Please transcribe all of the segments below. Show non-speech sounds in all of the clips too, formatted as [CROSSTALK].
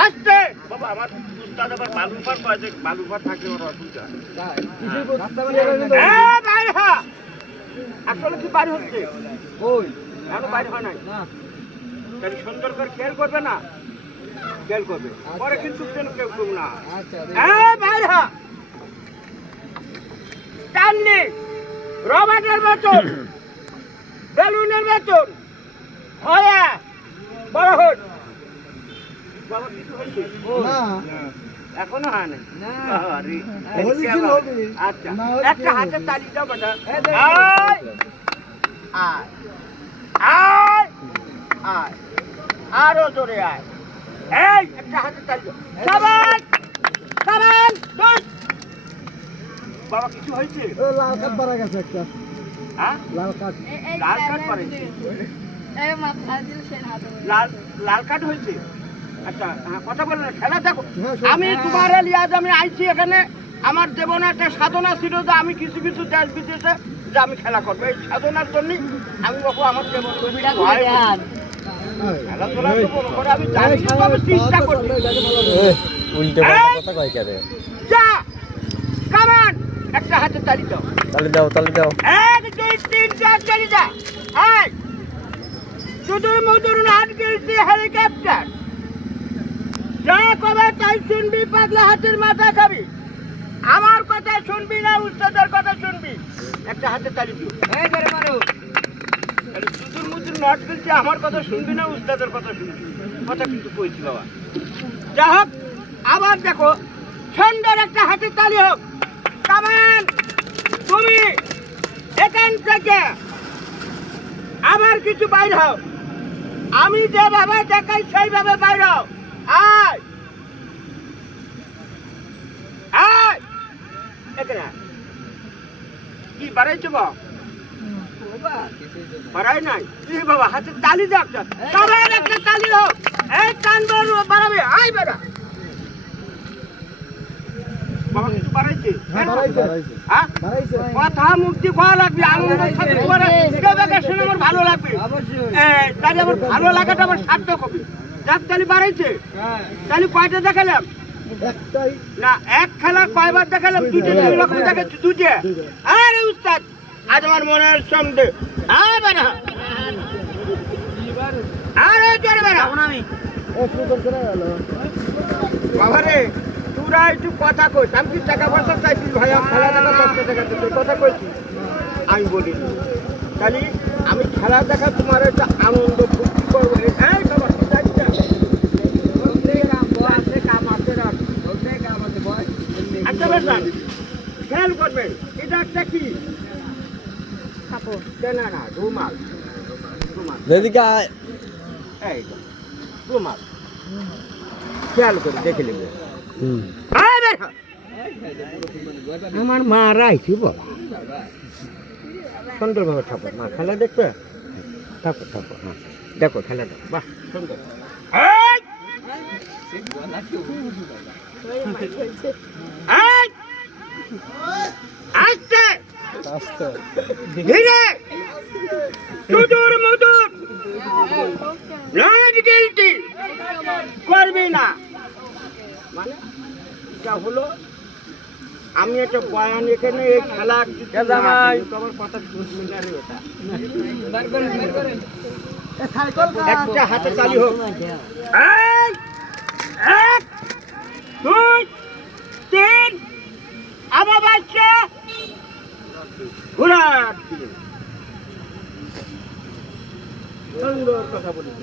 আসতে বাবা আমার উস্তাদ আবার বালুরপার কয় যে বালুরপার থাকলে আমার অসুবিধা। এ, বাইরে হ। আসলে কি বাইরে হচ্ছে? এখনও বাইরে হয় নাই। তাহলে সুন্দর করে খেয়াল করবে না? খেয়াল করবে। পরে কিন্তু যেন কেউ কেউ না এ, বাইরে হ। টানলি। রবার্টের বেতন। [CLEARS THROAT] বেলুনের বেতন। হয়। বড় হন। বাবা এখনও হয় না? আচ্ছা একটা কি হাতে হবে? বেটা আয় আয় আয় আয় আরও জোরে আয় এই একটা হাতে তালি দাও সাবান সাবান বাবা কিছু হয়েছে লাল কাঠ পারা গেছে একটা হ্যাঁ লাল কাঠ লাল না দেবে লাল লাল কার্ড হয়েছে আচ্ছা হ্যাঁ, কথা বলে না খেলা দেখো। হ্যাঁ, আমি তোমার লিয়াজ আমি আইছি এখানে। আমার দেবনা একটা সাধনা ছিল যে আমি কিছু কিছু দেশ বিদেশে যে আমি খেলা করব। এই সাধনার জন্যই আমি বাবু আমার দেবন খেলাধুলা করে আমি জানি আমি চেষ্টা করছি। কামান একটা হাতে তালি দাও। তালি দাও তালি দাও। এক দুই তিন চার চারি যা এই! সুদূর মধুর নাট গেলছি হেলিকপ্টার। যা কবে তাই শুনবি, পাগলা হাতের মাথা খাবি। আমার কথা শুনবি না উস্তাদের কথা শুনবি। একটা হাতে তালি দিও। তাহলে সুদূর মধুর নাট গেলছি আমার কথা শুনবি না উস্তাদের কথা শুনবি। কথা কিন্তু কইছি বাবা। যা হোক, আবার দেখো, সুন্দর একটা হাতে তালি হোক। কামান, তুমি, এখান থেকে আবার কিছু বাইর হও। আমি যেভাবে দেখাই, সেইভাবে বাইর হও। আয় আয় এখানে আয়। কি বাড়াইছো বা বাড়াই নাই। কি বাবা হাতে তালি দাও একটা। সবার একটা তালি হোক এই কান বাড়াবে। আয় বেড়া বাবা কিছু বাড়াইছে? হ্যাঁ বাড়াইছে। হ্যাঁ? বাড়াইছে। কথা মুক্তি খাওয়া লাগবে? আনন্দের সাথে শুনে আমার ভালো লাগবে। তাহলে আমার ভালো লাগাটা আমার সার্থক হবে। যাক তাহলে বাড়াইছে। তাহলে কয়টা দেখালাম? না এক খেলা কয়বার দেখালাম? দুটো দুই রকম দেখাচ্ছি দুটো উস্তাদ আজ আমার মনের সন্দেহ। হ্যাঁ না আরে চলবে না আমি। বাবা রে তোরা একটু কথা কইস আমি কি টাকা পয়সা চাইছি? ভাই আমি খেলা দেখা দশটা টাকা কথা কইছি। আমি বলি তাহলে আমি খেলা দেখা তোমার একটা আনন্দ ফুর্তি করব এই বাবা যাচ্ছি না। একটা ব্যাপার, খেয়াল করবেন এটা একটা কি না না রুমাল রুমাল যেদিকে আয় এই তো, রুমাল। খেয়াল করে দেখে নেবে। আমার মা রাইছি বাবা সুন্দর ভাবে ঠাকুর মা খেলা দেখবে? ঠাকুর ঠাকুর হ্যাঁ দেখো খেলা দেখো। বাহ সুন্দর! আস্তে আস্তে! ধীরে! [LAUGHS] গিলতি করবি না মানে এটা হলো আমি একটা বয়ান এখানে এই খেলা আমার কথা শুনবি না রে ওটা। একটা হাতে তালি হোক এই! এক দুই তিন আমার বাচ্চা ঘোরার। সুন্দর কথা বলেছে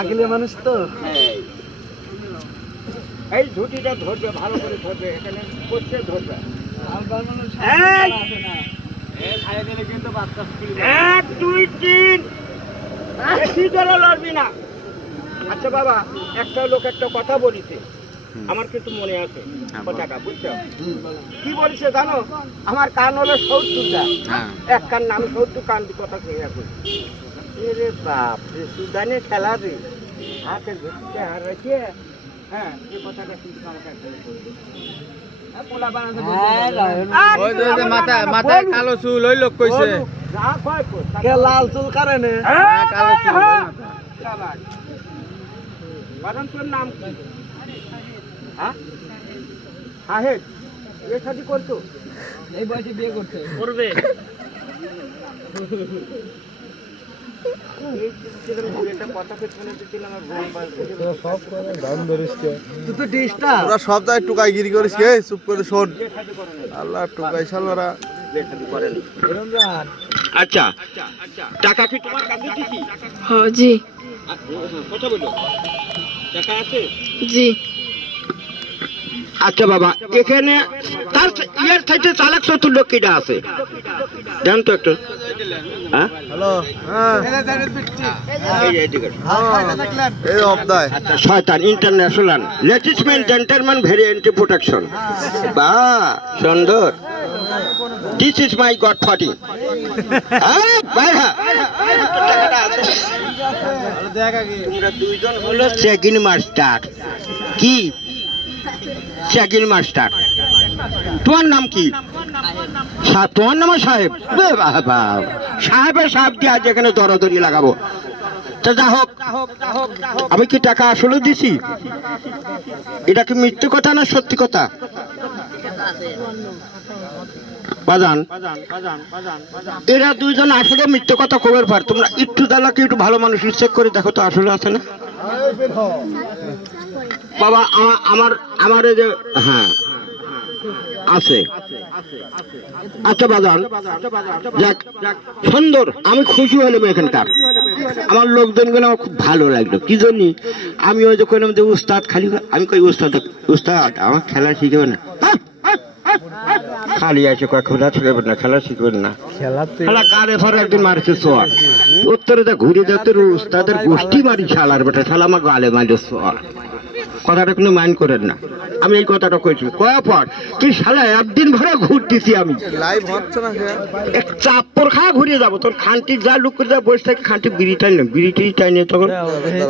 আগলে মানুষ তো। এই। এই ঝুটিটা ধরবে ভালো করে ধরবে এখানে করতে ধরবে। এক দুই তিন। বেশি লড়বি না। আচ্ছা বাবা একটা লোক একটা কথা বলিছে। আমার কিন্তু মনে আছে কথাটা বুঝছ? কি বলিছে জানো? আমার কান হলো সত্তরটা এক কান নাম সত্তর কান কথা কই এখন রে বাপ রে সুদানে খেলা রে। হাতে আর রেখে হ্যাঁ এই কথাটা কিন্তু আমাকে একদম বলবে। হ্যাঁ, পোলা বানাতে বলবে। আর ওই যে- ওই যে কিছু মাথায়। কালো চুল ওই লোক কইছে। লাল চুল কারণে হ্যাঁ, কালো চুল, হ্যাঁ। নাম কি? হ্যাঁ? সাহেব এ শাদি করতো এই বয়সে বিয়ে করতে করবে। [LAUGHS] সব জায়গায় টুকাই গিরি করিস কে? চুপ করে শোন। আল্লাহ টুকাই শালারা। আচ্ছা টাকা কি তোমার কাছে দিছি হ্যাঁ জি। কথা বলো। টাকা আছে? জি। আচ্ছা বাবা এখানে তার ইয়ের সাইডে চালাক চতুর লোক কিটা আছে। দেন তো একটু। শয়তান ইন্টারন্যাশনাল লেটিসমেন্ট জেন্টারম্যান ভেরি এন্টি প্রোটেকশন বা সুন্দর। দিস ইজ মাই গড ফটি তোমরা দুইজন হলো চেকিং মাস্টার কি? মাস্টার তোমার নাম কি? তোমার নাম সাহেব বাবা, সাহেবের সাহেব দিয়ে এখানে দরাদরি লাগাবো। তা যা হোক, আমি কি টাকা আসলে দিছি? এটা কি মিথ্যে কথা না সত্যি কথা? এরা দুইজন আসলে মিথ্যে কথা কবের পার। তোমরা একটু দালাকে একটু ভালো মানুষ চেক করে দেখো তো আসলে আছে না? বাবা, আমা- আমার আমার এই যে হ্যাঁ। আছে। আচ্ছা যাক সুন্দর। আমি খুশি হলাম এখানকার। আমার লোকজনগুলো আমার খুব ভালো লাগল। কি জন্য আমি ওই যে কইলাম যে উস্তাদ খালি আমি কই উস্তাদ উস্তাদ আমার খেলা শিখবে না। খালি আছে কয় খেলা না খেলা শিখবেন না। খেলা কারে ফারে একদিন মারছে সোয়ার উত্তরে ঘুরে যাতে উস্তাদের গোষ্ঠী মারি শালার বেটা শালা আমার গালে মারি সোয়ার কথাটা কোনো মাইন্ড করেন না। আমি এই কথাটা কইছি। কয়া পর তুই শালা একদিন ভরে ঘুরতেছি আমি। লাইভ হচ্ছে না সে এক চাপ্পর খা ঘুরে যাব। তোর খানটি যা লুক করে যা বসে থাকে খানটি বিড়ি টাই না বিড়ি টিড়ি টাই নিয়ে তখন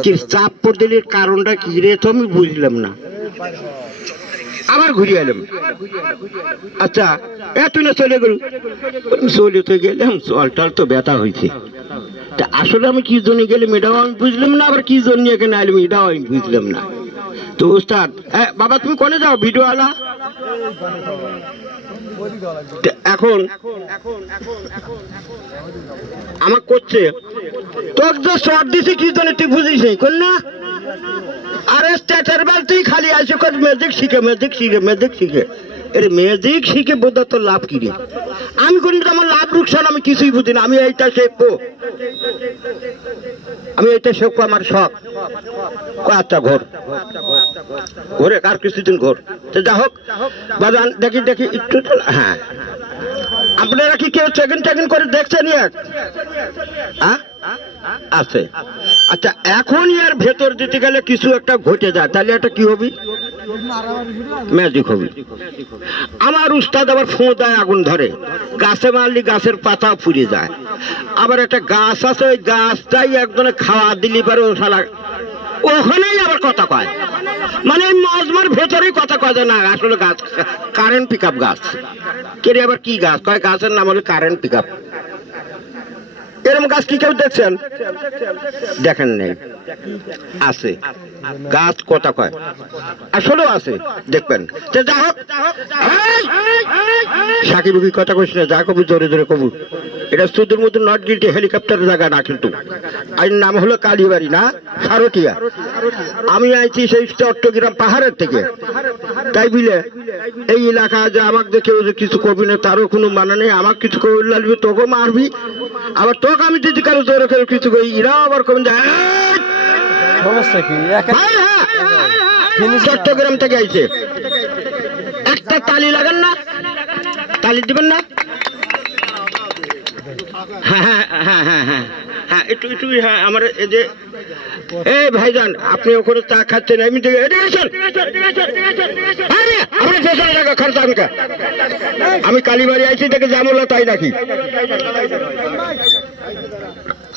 কি চাপ্পর দিলে কারণটা কি রে তো আমি বুঝলাম না। আবার ঘুরে এলাম। আচ্ছা এ তুই না চলে গেল। চলে তো গেলাম টল তো ব্যথা হয়েছে তা আসলে আমি কি জন্য গেলাম এটাও আমি বুঝলাম না আবার কি জন্য এখানে আইলাম এটাও আমি বুঝলাম না। তো উস্তাদ বাবা, তুমি কোনে যাও? ভিডিও আলা এখন। আমার করছে। তোর যে শর্ট দিছি, কি জন্য তুই বুঝিস কোন না আরে স্ট্যাটার বেল, তুই খালি আসে কর ম্যাজিক শিখে ম্যাজিক শিখে ম্যাজিক শিখে। এর ম্যাজিক শিখে বোধা তোর লাভ কি রে? আমি কোন আমার লাভ রুকসান, আমি কিছুই বুঝি না, আমি এইটা শেখবো। আমি এইটা শেখবো, আমার শখ। আচ্ছা ঘোর? ঘোরে আর কিছুদিন ঘোর? তো যা হোক, বাজান, দেখি দেখি, একটু হ্যাঁ। আপনারা কি কেউ চেকিং টেকিং করে দেখছেন হ্যাঁ? আছে। আচ্ছা এখন ইয়ার ভেতর দিতে গেলে কিছু একটা ঘটে যায়। তাহলে এটা কি হবে? ম্যাজিক হবে। আমার উস্তাদ আবার ফোঁ দেয় আগুন ধরে। গাছে মারলি, গাছের পাতা পুড়ে যায়। আবার একটা গাছ আছে, ওই গাছটাই একজনে খাওয়া দিলি পারে ও শালা ওখানেই আবার কথা কয় মানে মজমার ভেতরেই কথা কয় যে না, আসলে গাছ কারেন্ট পিক গাছ। কেড়ে আবার কি গাছ? কয় গাছের নাম হলো কারেন্ট পিক আপ এরকম গাছ কি কেউ দেখছেন? দেখেন নেই। আছে। গাছ কথা কয়? আসলেও আছে। দেখবেন। যা হোক। সাকিব কথা কইস না, যা কবু জোরে জোরে কবু। এটা সুদূর মতো নট গিলটি হেলিকপ্টারের জায়গা না কিন্তু। আর নাম হলো কালীবাড়ি না? সারটিয়া আমি আইছি সেই চট্টগ্রাম পাহাড়ের থেকে। তাই বিলে এই এলাকা যে আমাকে দেখে যে কিছু করবি না তারও কোনো মানে নেই। আমাকে কিছু করবি লাগবে তোকে মারবি। আবার তোকে আমি যদি কারও জোরে করে কিছু করি এরাও আবার কমে যায় সমস্যা কি? একা ভাই, হ্যাঁ, চট্টগ্রাম থেকে আইছে। একটা তালি লাগান না। তালি দিবেন না? হ্যাঁ হ্যাঁ হ্যাঁ হ্যাঁ হ্যাঁ। হ্যাঁ একটু একটু হ্যাঁ আমার এই যে এই ভাইজান আপনি ওখানে চা খাচ্ছেন আমি। আরে, আপনি পেছনে লাগা খরচ আমি কালীবাড়ি আইছি দেখে জামলা তাই নাকি?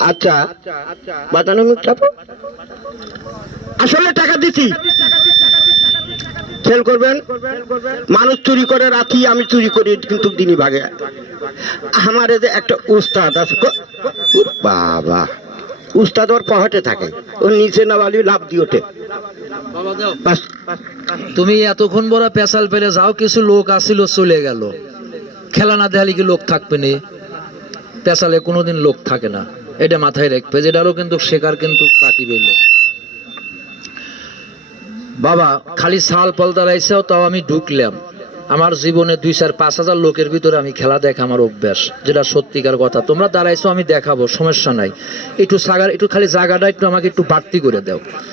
আচ্ছা বাদানো মুখ চাপো। আসলে টাকা দিছি। খেল করবেন মানুষ চুরি করে রাখি আমি চুরি করি কিন্তু দিনই ভাগে। আমার যে একটা উস্তাদ আছে বাবা। উস্তাদ ওর পকেটে থাকে ও নিচে না বালি লাভ দিয়ে ওঠে। তুমি এতক্ষণ বড় পেশাল পেলে যাও কিছু লোক আসিল চলে গেল। খেলা না দেখালে কি লোক থাকবে নি? পেশালে কোনোদিন লোক থাকে না। এটা মাথায় রাখবে যেটারও কিন্তু শেখার কিন্তু বাকি রইল। বাবা খালি সাল পল দাঁড়াইছেও তাও আমি ঢুকলাম। আমার জীবনে দুই চার পাঁচ হাজার লোকের ভিতরে আমি খেলা দেখা আমার অভ্যাস, যেটা সত্যিকার কথা। তোমরা দাঁড়াইছো, আমি দেখাবো, সমস্যা নাই। একটু সাগার একটু খালি জায়গাটা একটু আমাকে একটু বাড়তি করে দাও।